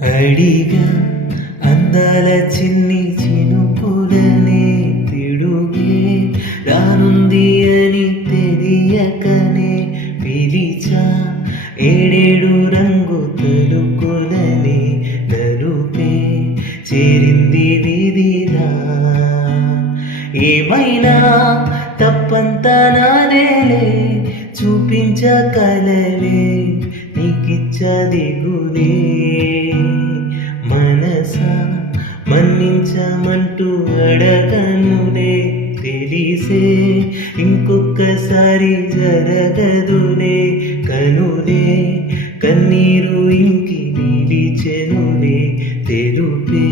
అడిగా అందాల చిన్ని చినుకులనే పిడుగే రానుంది అని తెలియకనే పిలిచా ఏడేడు రంగు తలుకులని నలుపే చేరింది విధిలా ఏమైనా తప్పంతా నాదేలే చూపించగలవే నీకిచ్చదిగులే మనసా మన్నించమంటూ అడగనులే తెలిసే ఇంకొకసారి జరగదులే కనులే కన్నీరు ఇంకి నిలిచెనులే తెలుపే